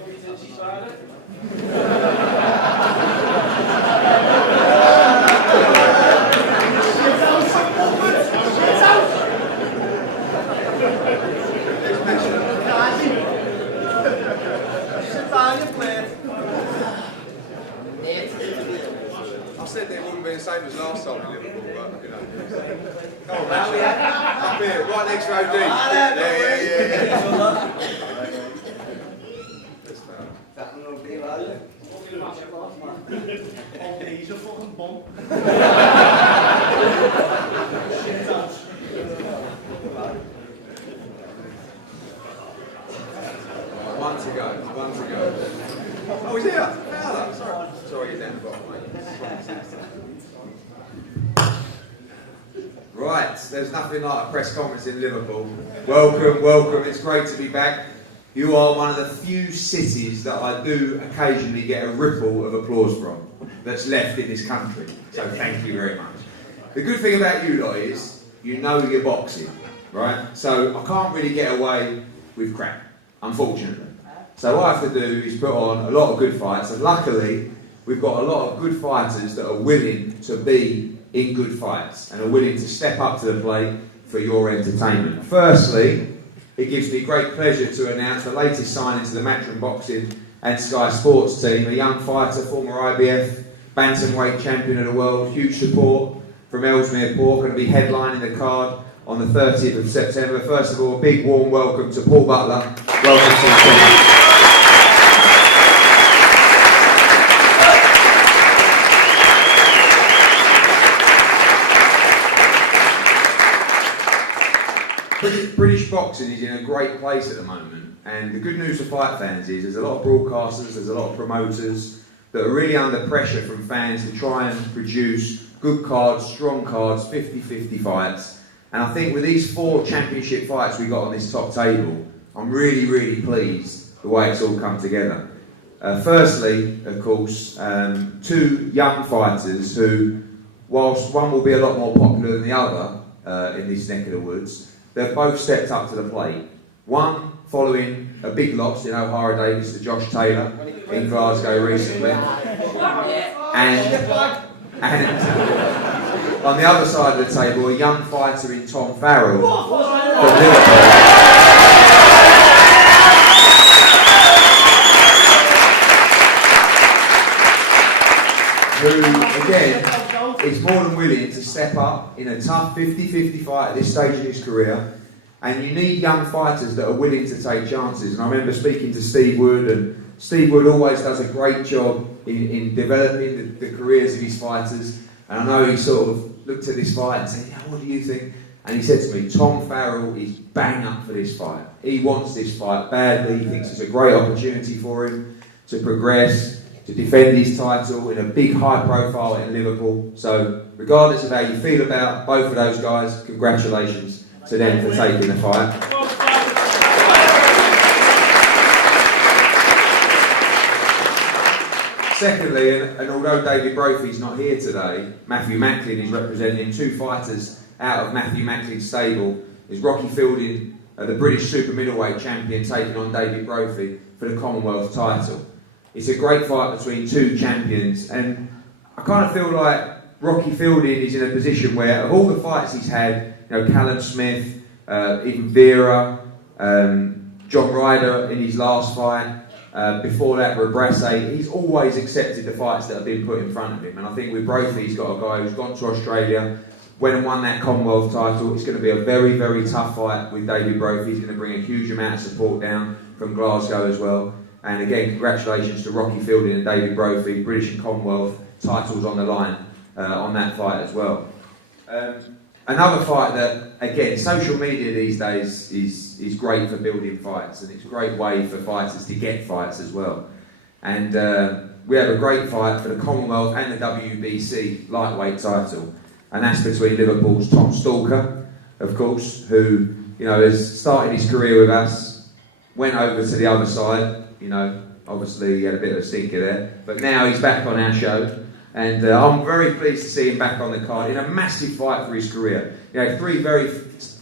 I said they wouldn't be the same as last time in Liverpool, but you know. Come on, man. Up here, right next row D. Yeah. One to go. Oh, he's here. Fowler. Sorry, you're down the bottom, mate. Right, there's nothing like a press conference in Liverpool. Welcome. It's great to be back. You are one of the few cities that I do occasionally get a ripple of applause from that's left in this country. So thank you very much. The good thing about you lot is you know your boxing, right? So I can't really get away with crap, unfortunately. So what I have to do is put on a lot of good fights, and luckily we've got a lot of good fighters that are willing to be in good fights and are willing to step up to the plate for your entertainment. Firstly, it gives me great pleasure to announce the latest signing to the Matchroom Boxing and Sky Sports team, a young fighter, former IBF bantamweight champion of the world, huge support from Ellesmere Port, going to be headlining the card on the 30th of September. First of all, a big warm welcome to Paul Butler. Welcome to the team. British boxing is in a great place at the moment, and the good news for fight fans is there's a lot of broadcasters, there's a lot of promoters that are really under pressure from fans to try and produce good cards, strong cards, 50-50 fights. And I think with these 4 championship fights we got on this top table, I'm really pleased the way it's all come together. Firstly, of course, 2 young fighters who, whilst one will be a lot more popular than the other in this neck of the woods, they've both stepped up to the plate. One following a big loss in O'Hara Davis to Josh Taylor in Glasgow recently. And on the other side of the table, a young fighter in Tom Farrell from Liverpool. Who, again, is more than willing to step up in a tough 50-50 fight at this stage in his career. And you need young fighters that are willing to take chances. And I remember speaking to Steve Wood, and Steve Wood always does a great job in developing the careers of his fighters. And I know he sort of looked at this fight and said, what do you think? And he said to me, Tom Farrell is bang up for this fight. He wants this fight badly. He thinks it's a great opportunity for him to progress, to defend his title in a big high profile in Liverpool. So regardless of how you feel about both of those guys, congratulations to them for taking the fight. Secondly, and although David Brophy's not here today, Matthew Macklin is representing 2 fighters out of Matthew Macklin's stable. Is Rocky Fielding, the British super middleweight champion, taking on David Brophy for the Commonwealth title. It's a great fight between 2 champions, and I kind of feel like Rocky Fielding is in a position where, of all the fights he's had, Callum Smith, even Vera, John Ryder in his last fight, before that Rebrasse, he's always accepted the fights that have been put in front of him. And I think with Brophy, he's got a guy who's gone to Australia, went and won that Commonwealth title. It's going to be a very tough fight with David Brophy. He's going to bring a huge amount of support down from Glasgow as well. And again, congratulations to Rocky Fielding and David Brophy, British and Commonwealth titles on the line on that fight as well. Another fight that, again, social media these days is great for building fights, and it's a great way for fighters to get fights as well. And we have a great fight for the Commonwealth and the WBC lightweight title, and that's between Liverpool's Tom Stalker, of course, who has started his career with us, went over to the other side. Obviously he had a bit of a stinker there, but now he's back on our show. And I'm very pleased to see him back on the card in a massive fight for his career. 3 very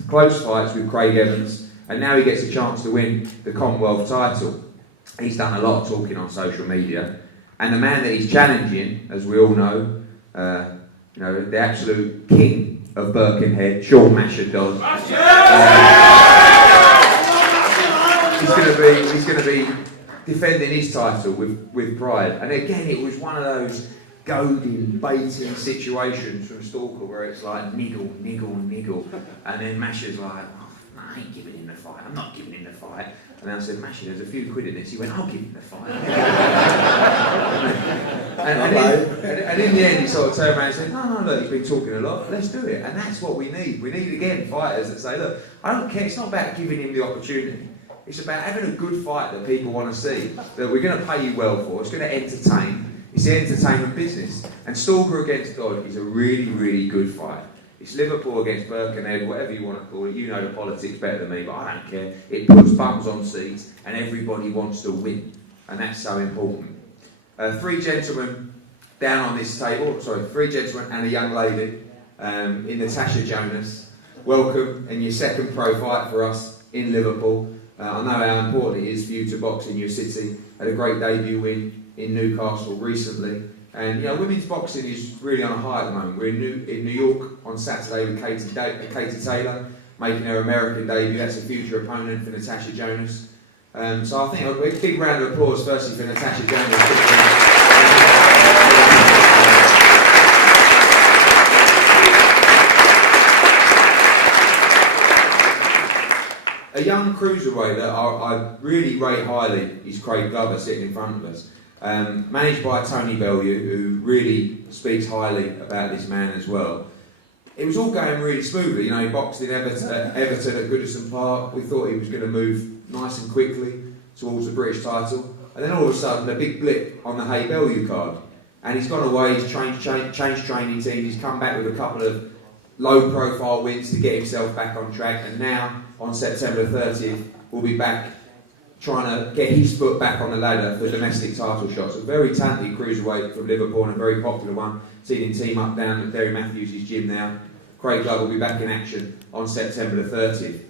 close fights with Craig Evans, and now he gets a chance to win the Commonwealth title. He's done a lot of talking on social media, and the man that he's challenging, as we all know, the absolute king of Birkenhead, Sean Masher Dodd. He's going to be defending his title with pride. And again, it was one of those goading, baiting situations from Stalker where it's like niggle, and then Masher's like, oh, I ain't giving him the fight. I'm not giving him the fight. And then I said, Masher, there's a few quid in this. He went, I'll give him the fight. and in the end, he sort of turned around and said, no, look, he's been talking a lot. Let's do it. And that's what we need. We need, again, fighters that say, look, I don't care. It's not about giving him the opportunity. It's about having a good fight that people want to see, that we're going to pay you well for. It's going to entertain. It's the entertainment business. And Stalker against Dodd is a really, really good fight. It's Liverpool against Birkenhead, whatever you want to call it. You know the politics better than me, but I don't care. It puts bums on seats, and everybody wants to win. And that's so important. Three gentlemen down on this table, three gentlemen and a young lady in Natasha Jonas. Welcome in your second pro fight for us in Liverpool. I know how important it is for you to box in your city. Had a great debut win in Newcastle recently. And women's boxing is really on a high at the moment. We're in New York on Saturday with Katie Taylor, making her American debut. That's a future opponent for Natasha Jonas. So I think a big round of applause firstly for Natasha Jonas. A young cruiserweight that I really rate highly is Craig Glover, sitting in front of us. Managed by Tony Bellew, who really speaks highly about this man as well. It was all going really smoothly. He boxed in Everton at Goodison Park. We thought he was going to move nice and quickly towards the British title. And then all of a sudden, a big blip on the Hay Bellew card. And he's gone away, he's changed training team, he's come back with a couple of low-profile wins to get himself back on track. And now, on September 30th, we'll be back trying to get his foot back on the ladder for domestic title shots. A very talented cruiserweight from Liverpool and a very popular one. Seen him team up down at Derry Matthews' gym now. Craig Glover will be back in action on September the 30th.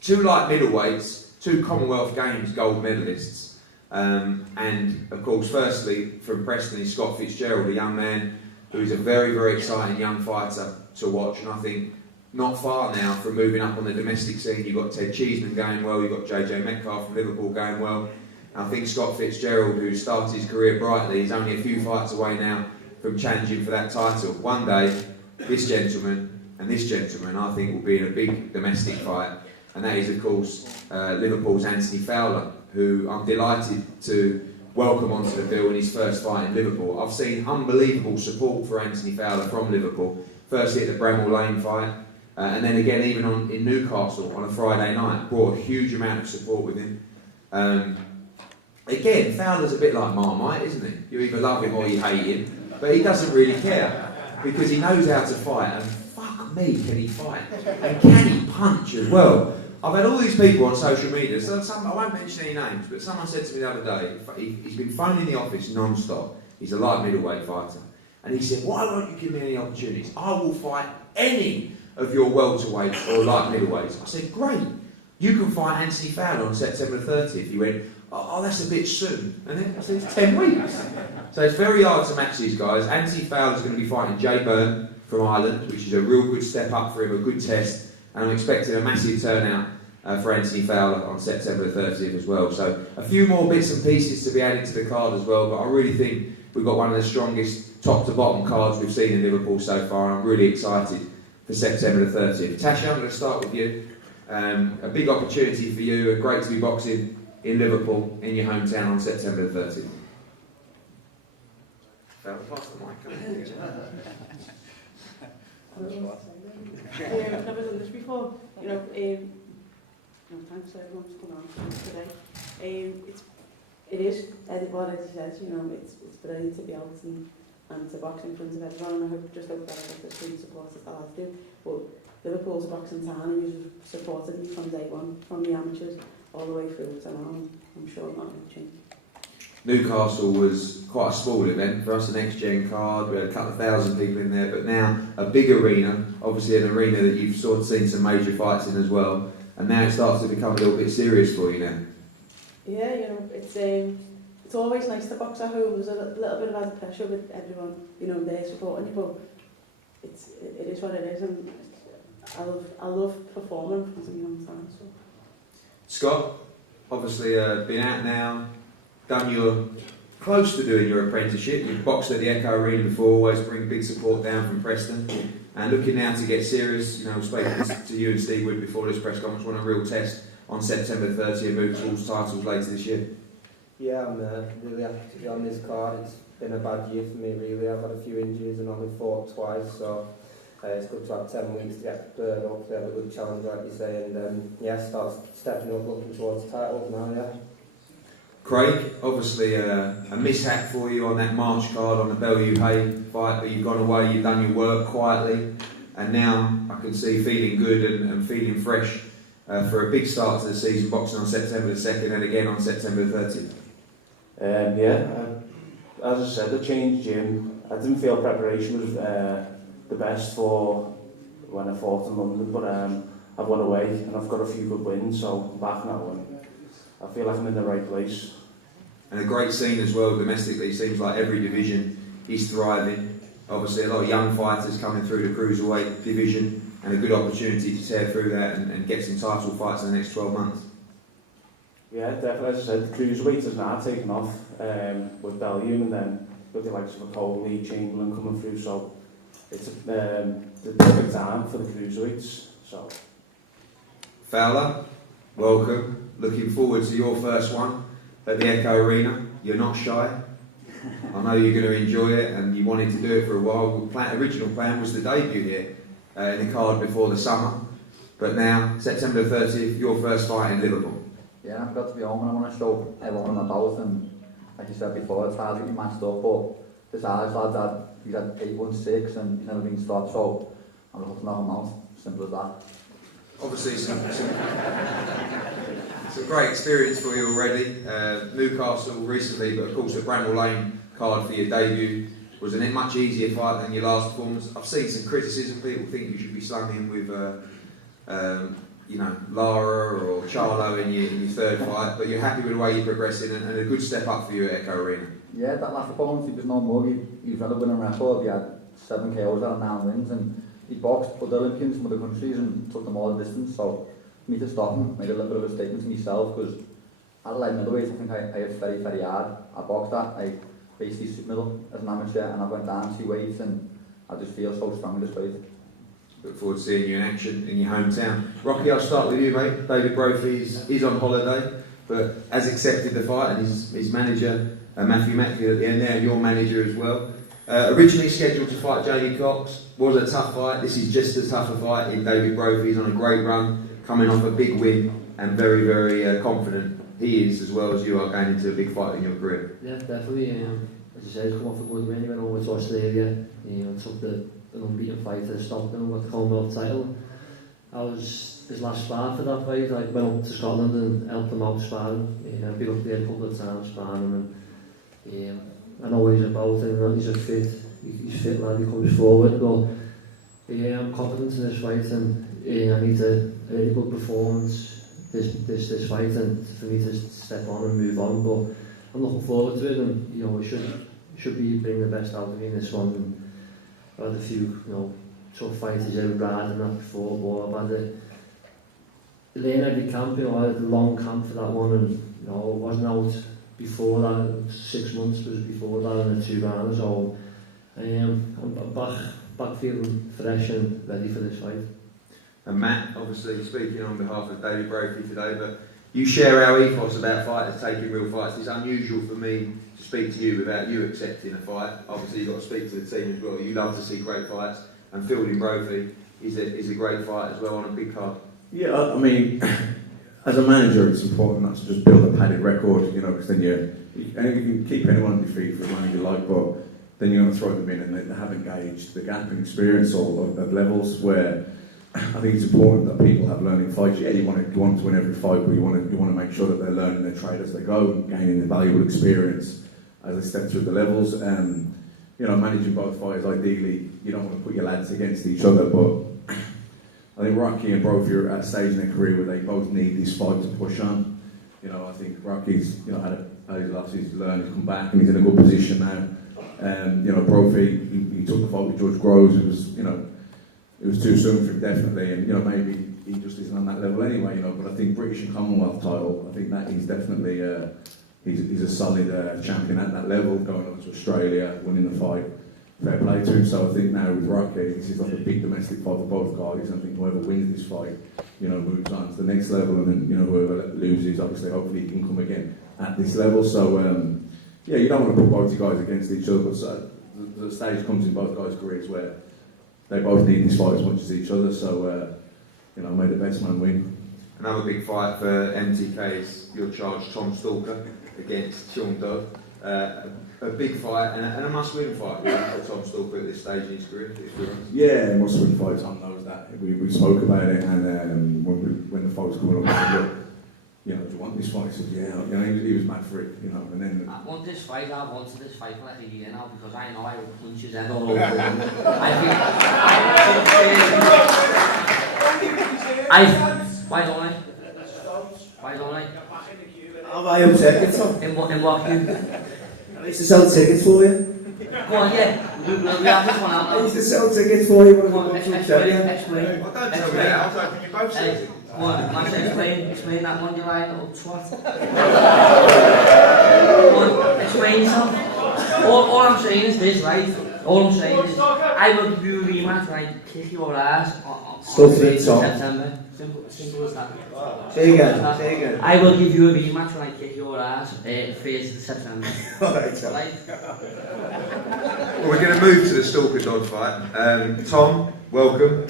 Two light middleweights, two Commonwealth Games gold medalists. And of course, firstly, from Preston is Scott Fitzgerald, a young man who is a very, very exciting young fighter to watch. And I think not far now from moving up on the domestic scene. You've got Ted Cheeseman going well, you've got JJ Metcalf from Liverpool going well. And I think Scott Fitzgerald, who started his career brightly, is only a few fights away now from challenging for that title. One day, this gentleman and this gentleman, I think, will be in a big domestic fight. And that is, of course, Liverpool's Anthony Fowler, who I'm delighted to welcome onto the bill in his first fight in Liverpool. I've seen unbelievable support for Anthony Fowler from Liverpool. Firstly at the Bramall Lane fight, and then again even in Newcastle on a Friday night. Brought a huge amount of support with him. Again, Fowler's a bit like Marmite, isn't he? You either love him or you hate him, but he doesn't really care because he knows how to fight, and fuck me, can he fight? And can he punch as well? I've had all these people on social media, so I won't mention any names, but someone said to me the other day, he's been phoning the office non-stop. He's a light middleweight fighter. And he said, why won't you give me any opportunities? I will fight any of your welterweights or light middleweights. I said, great. You can fight Anthony Fowler on September 30th. He went, oh, that's a bit soon. And then I said, it's 10 weeks. So it's very hard to match these guys. Anthony Fowler's going to be fighting Jay Byrne from Ireland, which is a real good step up for him, a good test. And I'm expecting a massive turnout for Anthony Fowler on September 30th as well. So a few more bits and pieces to be added to the card as well, but I really think we've got one of the strongest top to bottom cards we've seen in Liverpool so far, and I'm really excited for September the 30th. Tasha, I'm going to start with you. A big opportunity for you, and great to be boxing in Liverpool, in your hometown on September the 30th. Fowler, pass the mic. I've never done this before. Thanks to everyone for coming on today. It is, as he says, it's brilliant to be out and to box in front of everyone, and I hope that I get the sweet support that I do. But Liverpool's a boxing town, and you've supported me from day one, from the amateurs all the way through, so I'm sure I'm not going to change. Newcastle was quite a small event for us, an next-gen card. We had a couple of thousand people in there, but now a big arena, obviously an arena that you've sort of seen some major fights in as well, and now it starts to become a little bit serious for you now. Yeah, you know, it's always nice to box at home. There's a little bit of added pressure with everyone, you know, there supporting you, but it is what it is, and I love performing in front of young fans. So. Scott, obviously been out now, done your close to doing your apprenticeship. You've boxed at the Echo Arena before, always bring big support down from Preston, and looking now to get serious. You know, we've spoken to you and Steve Wood before this press conference. Want a real test on September 30th and move towards titles later this year. Yeah, I'm really happy to be on this card. It's been a bad year for me, really. I've had a few injuries and only fought twice, so it's good to have 10 weeks to get prepared, hopefully have a good challenge, like you say, and start stepping up, looking towards titles now, yeah. Craig, obviously a mishap for you on that March card on the Bellew Hay fight, but you've gone away, you've done your work quietly, and now I can see feeling good and feeling fresh for a big start to the season, boxing on September the 2nd and again on September the 30th. As I said, I changed gym. I didn't feel preparation was the best for when I fought in London, but I've won away and I've got a few good wins, so I'm back now and I feel like I'm in the right place. And a great scene as well domestically. Seems like every division is thriving. Obviously a lot of young fighters coming through the cruiserweight division, and a good opportunity to tear through that and get some title fights in the next 12 months. Yeah, definitely. As I said, the cruiserweight is now taken off with Bellew, and then with the likes of Coley, Chamberlain coming through, so it's the perfect time for the cruiserweights. So, Fowler, welcome. Looking forward to your first one at the Echo Arena. You're not shy. I know you're going to enjoy it, and you wanted to do it for a while. The original plan was the debut here in the card before the summer, but now September 30th, your first fight in Liverpool. Yeah, I've got to be home and I want to show everyone I'm about, and like you said before, it's hard to get matched up, but this Irish lad, he's had 8-1-6 and he's never been stopped, so I'm looking to knock him out, simple as that. Obviously some great experience for you already. Newcastle recently, but of course the Bramall Lane card for your debut was a much easier fight than your last performance. I've seen some criticism, people think you should be slung in with Lara or Charlo in your third fight, but you're happy with the way you're progressing and a good step up for you at Echo Arena. Yeah, that last opponent, he was no mug, he's had a winning record, he had 7 KOs out of 9 wins, and he boxed other Olympians from other countries and took them all the distance, so for me to stop him, made a little bit of a statement to myself, because at light middleweight, I think I hit very, very hard. I boxed that, I basically sit middle as an amateur, and I went down 2 weights, and I just feel so strong in this weight. Look forward to seeing you in action in your hometown. Rocky, I'll start with you, mate. David Brophy is on holiday, but has accepted the fight, and his manager, Matthew Macklin, at the end there, and your manager as well. Originally scheduled to fight Jamie Cox, was a tough fight. This is just as tough a fight in David Brophy. He's on a great run, coming off a big win, and very, very confident he is, as well as you are, going into a big fight in your career. Yeah, definitely. As I said, come off a good win, he went over to Australia, took the unbeaten fight to Stockton and got the Commonwealth title. I was his last spar for that fight. I went up to Scotland and helped him out sparring. I've been up there a couple of times sparring, and I know what he's about, and he's he's fit lad, he comes forward, but I'm confident in this fight, and I need a really good performance this fight, and for me to step on and move on, but I'm looking forward to it, and we should be bringing the best out of me in this one. And I've had a few, tough fights I've had and that before, but I've had a lane every camp, I had a long camp for that one, and it wasn't out before that. 6 months was before that in the 2 rounds, so I'm back feeling fresh and ready for this fight. And Matt, obviously speaking on behalf of David Brophy today, but you share our ethos about fighters taking real fights. It's unusual for me to speak to you without you accepting a fight. Obviously you've got to speak to the team as well. You love to see great fights, and fielding Brophy is a great fight as well on a big card. Yeah, I mean, as a manager, it's important not to just build a padded record, because then you can keep anyone on your feet for as long as you like, but then you're going to throw them in and they haven't gauged the gap in experience or of levels where I think it's important that people have learning fights. Yeah, you want to win every fight, but you want to make sure that they're learning their trade as they go, gaining the valuable experience as they step through the levels. Managing both fighters, ideally, you don't want to put your lads against each other, but I think Rocky and Brophy are at a stage in their career where they both need this fight to push on. You know, I think Rocky's, you know, had his losses, learned, he's come back, and he's in a good position now. You know, Brophy, he took the fight with George Groves. It was, you know, it was too soon for him, definitely, and you know, maybe he just isn't on that level anyway. You know, but I think British and Commonwealth title, I think that he's definitely he's a solid champion at that level, going up to Australia, winning the fight. Fair play to him. So I think now with Rocky, this is like a big domestic fight for both guys. I think whoever wins this fight, you know, moves on to the next level, and then, you know, whoever loses, obviously, hopefully he can come again at this level. So yeah, you don't want to put both guys against each other, but the stage comes in both guys' careers where they both need this fight as much as each other. So you know, may the best man win. Another big fight for MTK is your charge Tom Stalker against Sean Dodd. A big fight and a must-win fight for Tom Stalker at this stage in his career. Yeah, must-win fight. Tom knows that. We spoke about it, and when the fight was coming up, I said, look, you know, do you want this fight? He said, yeah. You know, he was mad for it, you know. And then I want this fight. I've wanted this fight for like a year now because I know I will punch his head all over him. Why don't I? Why don't I? Have I upset you, Tom? In what you? I used to sell tickets for you. Go on, yeah. We have this one out now. I used to sell tickets for you when Go on, explain. Well, don't tell me that. I was hoping you both said it. Come on, explain that one, you lying little twat. Come on, explain yourself. All I'm saying is this, right? All I'm saying is I will give you a rematch and I kick your ass on September. Simple as that. Say again. I will give you a rematch when I kick your ass 1st of September. Alright, Right? Well, we're going to move to the Stalker Dodd fight. Tom, welcome.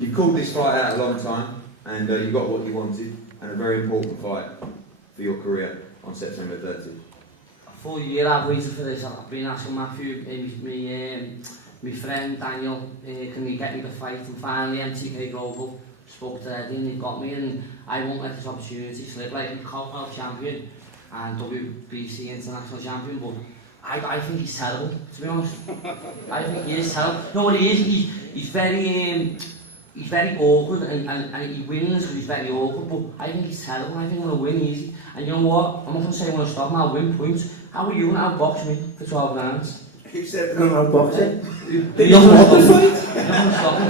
You've called this fight out a long time, and you got what you wanted, and a very important fight for your career on September 30th. A full year I've waited for this. I've been asking Matthew, my friend Daniel, can he get me the fight? And finally MTK Global spoke to Eddie and he got me, and I won't let this opportunity slip. Like, I'm Commonwealth champion and WBC international champion, but I think he's terrible, to be honest. I think he is terrible. No, what he is, he's very awkward and he wins because he's very awkward, but I think he's terrible. I think I'm going to win easy. And you know what? I'm not going to say I'm going to stop him, I'll win points. How are you going to outbox me for 12 rounds? Who said they're going to outbox it? You're not going to stop me.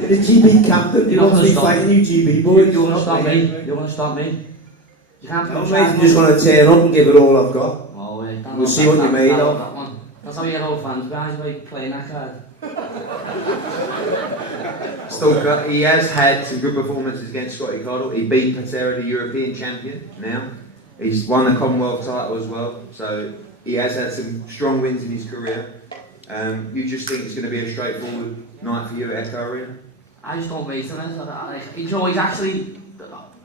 You're the GB captain, you want to be fighting you GB boys. You're going to stop me. You're going to stop me. You can't I'm just going to turn up and give it all I've got. Oh, we'll see what you made of. That one. That's how you get old fans, guys, by playing that card. Stalker, he has had some good performances against Scotty Cardle. He beat Patera, the European champion, now. He's won the Commonwealth title as well, so he has had some strong wins in his career. You just think it's going to be a straightforward night for you at Echo Arena? I just don't rate him. He's always actually,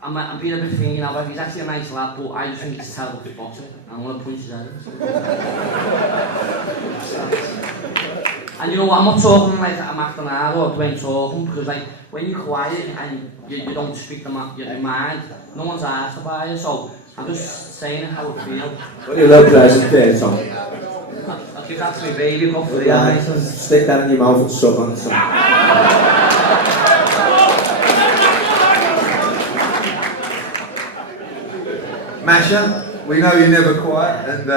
I'm being a bit thingy now, but he's actually a nice lad, but I just think he's terrible for boxing. I'm going to punch his head. And you know what, I'm not talking like a McDonald or Dwayne talking, because like, when you're quiet and you don't speak your mind, no one's asked about you, so I'm just saying how I feel. What are you look present there, Tom? I'll give that to my baby, go for it. Stick that in your mouth and suck on it. Masha, we know you're never quiet, and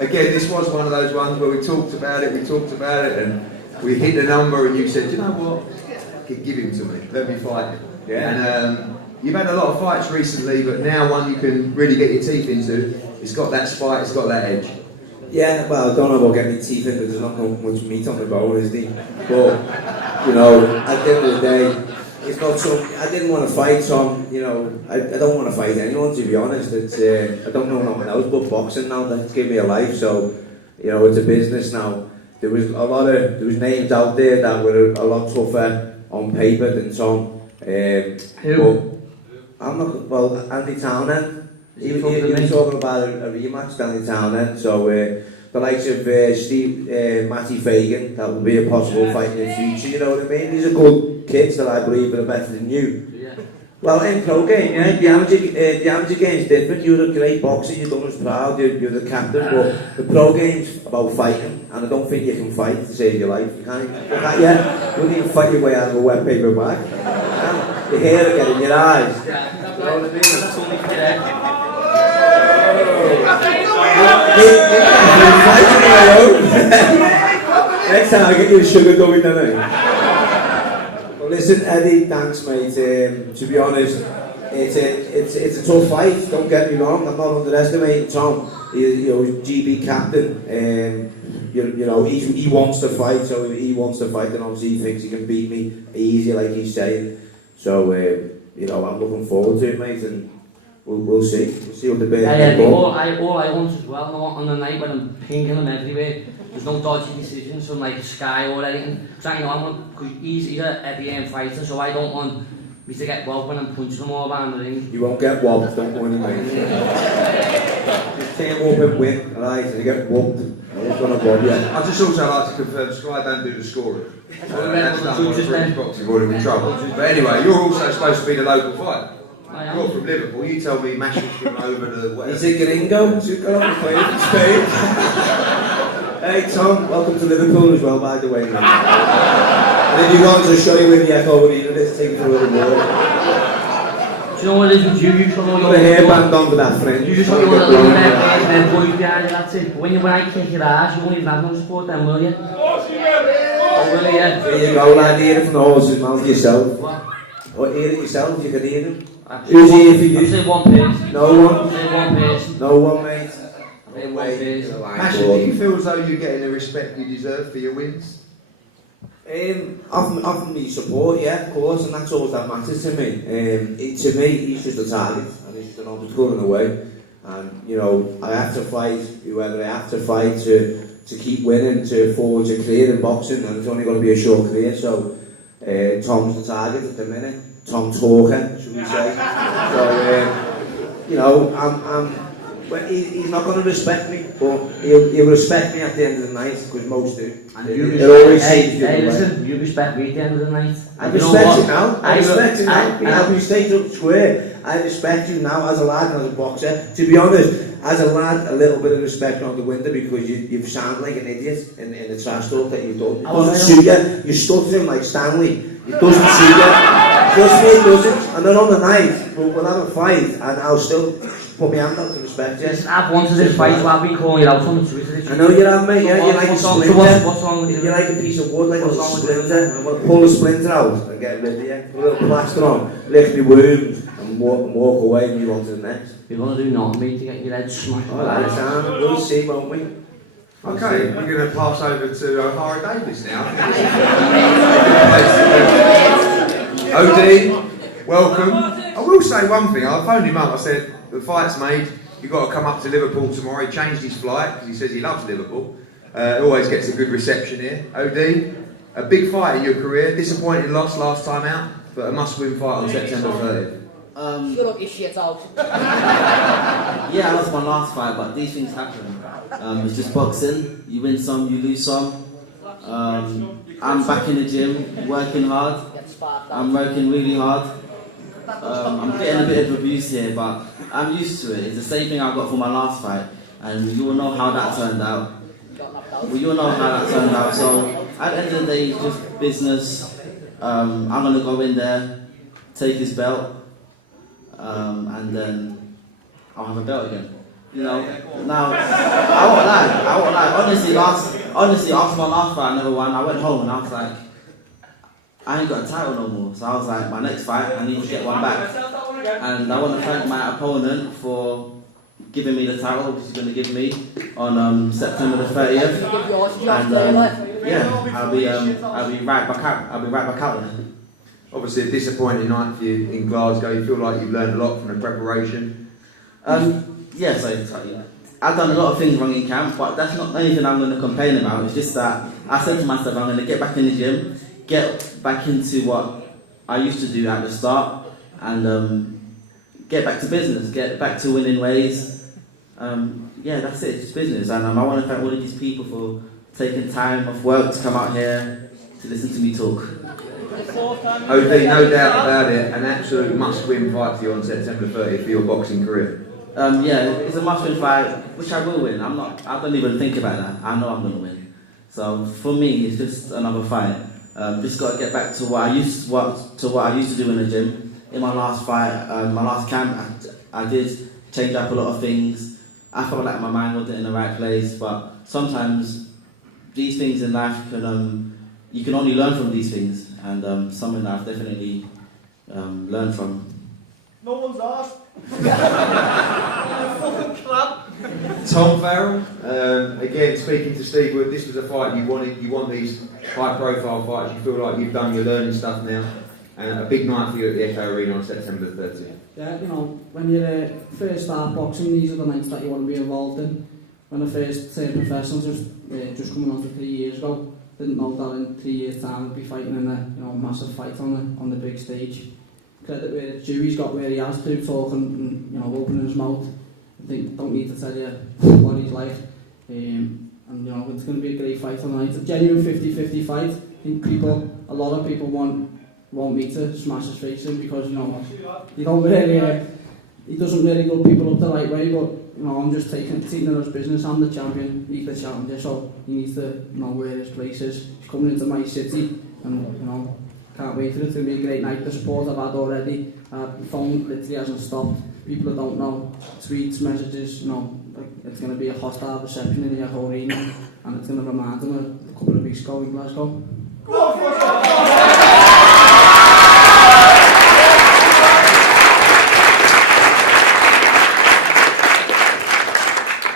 again, this was one of those ones where we talked about it, and we hit the number, and you said, you know what, give him to me, let me fight him. Yeah. And you've had a lot of fights recently, but now one you can really get your teeth into. It's got that spite, it's got that edge. Yeah, well, I don't know about getting my teeth in, but there's not much meat on the bone, is there? But, you know, at the end of the day, it's not so. I didn't want to fight Tom. You know, I don't want to fight anyone, to be honest. It's I don't know nothing else but boxing now. That's given me a life. So, you know, it's a business now. There was names out there that were a lot tougher on paper than Tom. Who? I'm not. Well, Andy Townend. He was talking about a rematch, Andy Townend. So the likes of Matty Fagan, that would be a possible fight in the future. You know what I mean? These are good kids that I believe are better than you. Yeah. Well, in pro game, yeah, the amateur game's different. You're a great boxer, you're done us proud, you're the captain, but the pro game's about fighting, and I don't think you can fight to save your life. You can't even fight your way out of a wet paper bag. your hair will get in your eyes. Yeah, You know what I mean? that's only for your head. Next time I get you a sugar going, don't I? Well, listen, Eddie, thanks, mate. To be honest, it's a tough fight. Don't get me wrong. I'm not underestimating Tom. He's GB captain. You know, he wants to fight. So he wants to fight, and obviously he thinks he can beat me easy, like he's saying. So you know, I'm looking forward to it, mate, and we'll see. We'll see what the bear. All I want as well, on the night when I'm pinging him everywhere, there's no dodgy decisions from like Sky or anything. Because I know he's a heavy fighter, so I don't want me to get robbed when I'm punching him all around the ring. You won't get robbed, don't worry, mate. Just turn up and win, alright, and you get robbed. No one's gonna rob you. I just also like to confirm Sky don't do the scoring. That's done by Judges British then. boxing, we're in trouble. But anyway, you're also supposed to be the local fight. I am. You're from Liverpool, you tell me Mash's from over the whatever. He's a gringo, so you've got to play in Spain. Hey Tom, welcome to Liverpool as well, by the way, man. And if you want to show you where the echo arena is, take it for a little walk. Do you know what it is with you? You should know Put a hairband on for that, friend. You just got your little red boy behind you, that's it. But when I kick your ass, you won't even have no support then, will you? Oh, will you? There you go, lad, hear it from the horse's mouth yourself. What? Or hear it yourself, you can hear them. Actually, Who's here for I'll you? say one person. No one? I'll say one person. No one, mate. I'll say one person. Masha, do you feel as though you're getting the respect you deserve for your wins? Often me support, yeah, of course, and that's all that matters to me. To me, he's just a target, and he's just an obstacle in the way. And you know, I have to fight whoever I have to fight to keep winning, to forge a career in boxing, and it's only going to be a short career. So Tom's the target at the minute. Tom Talker, should we say? So you know, well, he's not going to respect me, but he'll respect me at the end of the night, because most do. And you It always seems the other way. listen, you respect me at the end of the night. I respect you now. I respect you now. I'll be straight up square. I respect you now as a lad and as a boxer. To be honest, as a lad, a little bit of respect on the window, because you sound like an idiot in the trash talk that you've done. It doesn't suit you. You're stuttering like Stanley. It doesn't suit you. Trust me, it doesn't. And then on the night, we'll have a fight, and I'll still put my hand out to respect you. Listen, I've wanted this fight, so I've been calling you out on the Twitter. I know you have, mate. Yeah, you're like a what's wrong splinter. with you? You're like a piece of wood, like a What's little wrong with splinter. I'm going to pull the splinter out and get rid of you. Put a little plaster on, lick my wound, and walk away and move on to the next. You're going to do nothing, mate, to get your head smashed. Alright, Sam, we'll see, won't we? Okay, we're going to pass over to O'Hara Davis now. OD, welcome. I will say one thing, I phoned him up, I said, the fight's made, you've got to come up to Liverpool tomorrow. He changed his flight, because he says he loves Liverpool. Always gets a good reception here. OD, a big fight in your career, disappointing loss last time out, but a must-win fight on September 30th. Shut up your shit out. Yeah, I lost my last fight, but these things happen. It's just boxing. You win some, you lose some. I'm back in the gym, working hard. I'm working really hard. I'm getting a bit of abuse here, but I'm used to it. It's the same thing I got for my last fight, and you all know how that turned out. You all know how that turned out. So at the end of the day, it's just business. I'm gonna go in there, take his belt. And then I'll have a belt again. You know. Now I won't lie. Honestly, after my last fight, I never won. I went home and I was like, I ain't got a title no more. So I was like, my next fight, I need to get one back. And I want to thank my opponent for giving me the title, which he's going to give me on September the 30th. And yeah, I'll be right back out. I'll be right back out there. Obviously a disappointing night for you in Glasgow. You feel like you've learned a lot from the preparation? Yes, I've done a lot of things wrong in camp, but that's not anything I'm going to complain about. It's just that I said to myself, I'm going to get back in the gym, get back into what I used to do at the start, and get back to business, get back to winning ways. Yeah, that's it, it's business. And I want to thank all of these people for taking time off work to come out here to listen to me talk. OD, no doubt about it, an absolute must-win fight for you on September 30th for your boxing career. Yeah, it's a must-win fight, which I will win. I don't even think about that. I know I'm going to win. So for me, it's just another fight. Just got to get back to what I used to do in the gym. In my last fight, my last camp, I did change up a lot of things. I felt like my mind wasn't in the right place, but sometimes these things in life you can only learn from these things, and something that I've definitely learned from. No one's asked. Fucking crap. Tom Farrell, again speaking to Steve Wood, this was a fight you wanted. You want these high-profile fights. You feel like you've done your learning stuff now, and a big night for you at the Echo Arena on September 30th. Yeah, you know, when you first start boxing, these are the nights that you want to be involved in. When I first turned professional, just coming on to 3 years ago, didn't know that in 3 years' time I'd be fighting in a massive fight on the big stage. Credit where it's due, he's got where he has to, talking and opening his mouth. I think don't need to tell you what he's like. And it's going to be a great fight tonight. It's a genuine 50-50 fight. I think a lot of people want me to smash his face in because you don't really, he doesn't really go people up the right way, but I'm just taking it as business. I'm the champion, he's the challenger, so he needs to know where his place is. He's coming into my city, and can't wait for it to be a great night. The support I've had already, the phone literally hasn't stopped. People that don't know, tweets, messages, it's going to be a hostile reception in the Echo Arena, and it's going to remind them of a couple of weeks ago in Glasgow.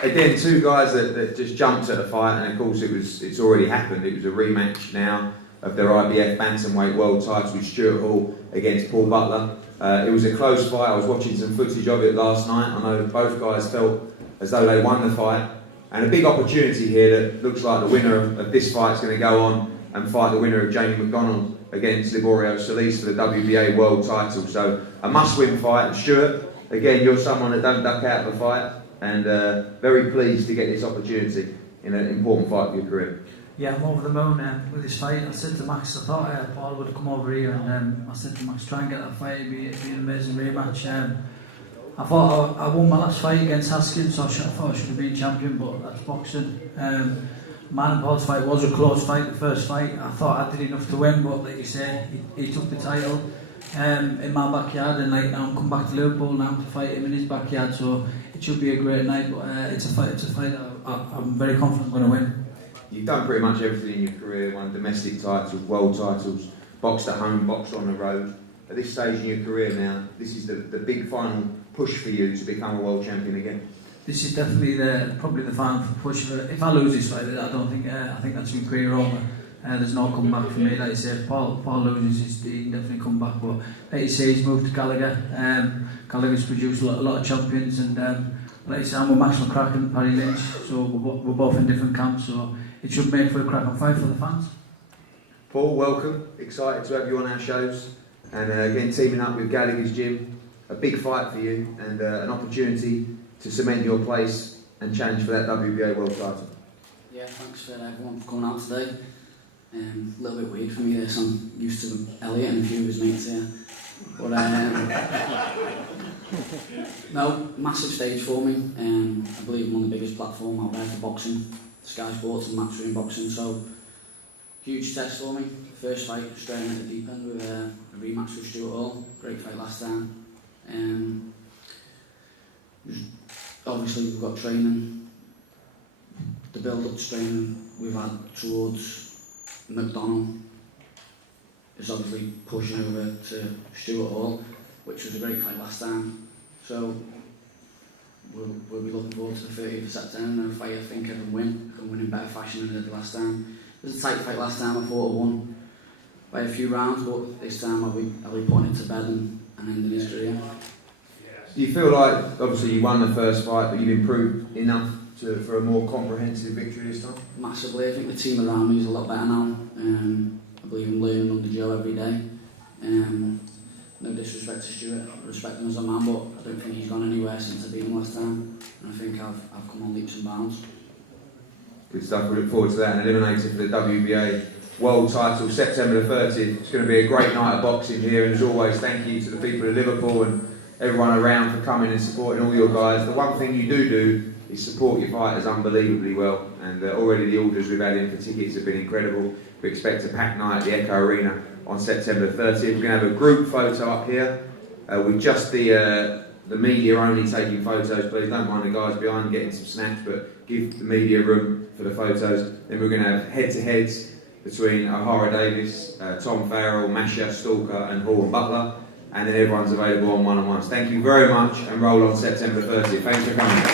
Again, two guys that just jumped at the fight, and of course it's already happened. It was a rematch now of their IBF bantamweight world title with Stuart Hall against Paul Butler. It was a close fight. I was watching some footage of it last night. I know both guys felt as though they won the fight, and a big opportunity here that looks like the winner of this fight is going to go on and fight the winner of Jamie McDonald against Liborio Solis for the WBA world title. So a must-win fight. And Stuart, again, you're someone that don't duck out of a fight, and very pleased to get this opportunity in an important fight of your career. Yeah, I'm over the moon with this fight. I said to Max, I thought Paul would come over here, and I said to Max, try and get that fight, it'd be an amazing rematch. I thought I won my last fight against Haskins, so I thought I should have been champion, but that's boxing. Man and Paul's fight was a close fight, the first fight. I thought I did enough to win, but like you say, he took the title in my backyard, and now I'm come back to Liverpool now to fight him in his backyard, so it should be a great night, but it's a fight that I'm very confident I'm going to win. You've done pretty much everything in your career, won domestic titles, world titles, boxed at home, boxed on the road. At this stage in your career now, this is the big final push for you to become a world champion again. This is definitely probably the final push. If I lose this fight, I think that's my career over. There's no comeback for me. Like I say, if Paul loses, he can definitely come back. But like you say, he's moved to Gallagher. Gallagher's produced a lot of champions, and like I say, I'm with Max McCracken and Paddy Lynch, so we're both in different camps. So it should make for a cracking fight for the fans. Paul, welcome. Excited to have you on our shows. And again, teaming up with Gallagher's Gym, a big fight for you, and an opportunity to cement your place and challenge for that WBA world title. Yeah, thanks for everyone for coming out today. A little bit weird for me this, I'm used to Elliot and a few of his mates here. But no, massive stage for me. I believe I'm on the biggest platform out there for boxing, Sky Sports and Matchroom Boxing, so huge test for me. First fight straight into the deep end with a rematch with Stuart Hall. Great fight last time. Obviously we've got training, the build-up to training we've had towards McDonald is obviously pushing over to Stuart Hall, which was a great fight last time. So we'll be looking forward to the 30th of September, a fight I think I can win in better fashion than I did last time. It was a tight fight last time, I thought I won by a few rounds, but this time I'll be putting it to bed and ending his career. Do you feel like, obviously you won the first fight, but you've improved enough for a more comprehensive victory this time? Massively. I think the team around me is a lot better now. I believe I'm learning under Joe every day. No disrespect to Stuart, I respect him as a man, but I don't think he's gone anywhere since I beat him last time. And I think I've come on leaps and bounds. Good stuff, we look forward to that. And eliminated for the WBA world title, September the 30th. It's going to be a great night of boxing here, and as always, thank you to the people of Liverpool and everyone around for coming and supporting all your guys. The one thing you do He support your fighters unbelievably well, and already the orders we've had in for tickets have been incredible. We expect a packed night at the Echo Arena on September 30th. We're going to have a group photo up here with just the media only taking photos. Please don't mind the guys behind getting some snaps, but give the media room for the photos. Then we're going to have head-to-heads between O'Hara Davis, Tom Farrell, Masha, Stalker and Hall and Butler, and then everyone's available on one-on-ones. Thank you very much, and roll on September 30th. Thanks for coming.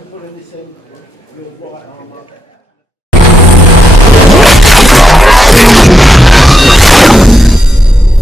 Everybody listen, your right arm up.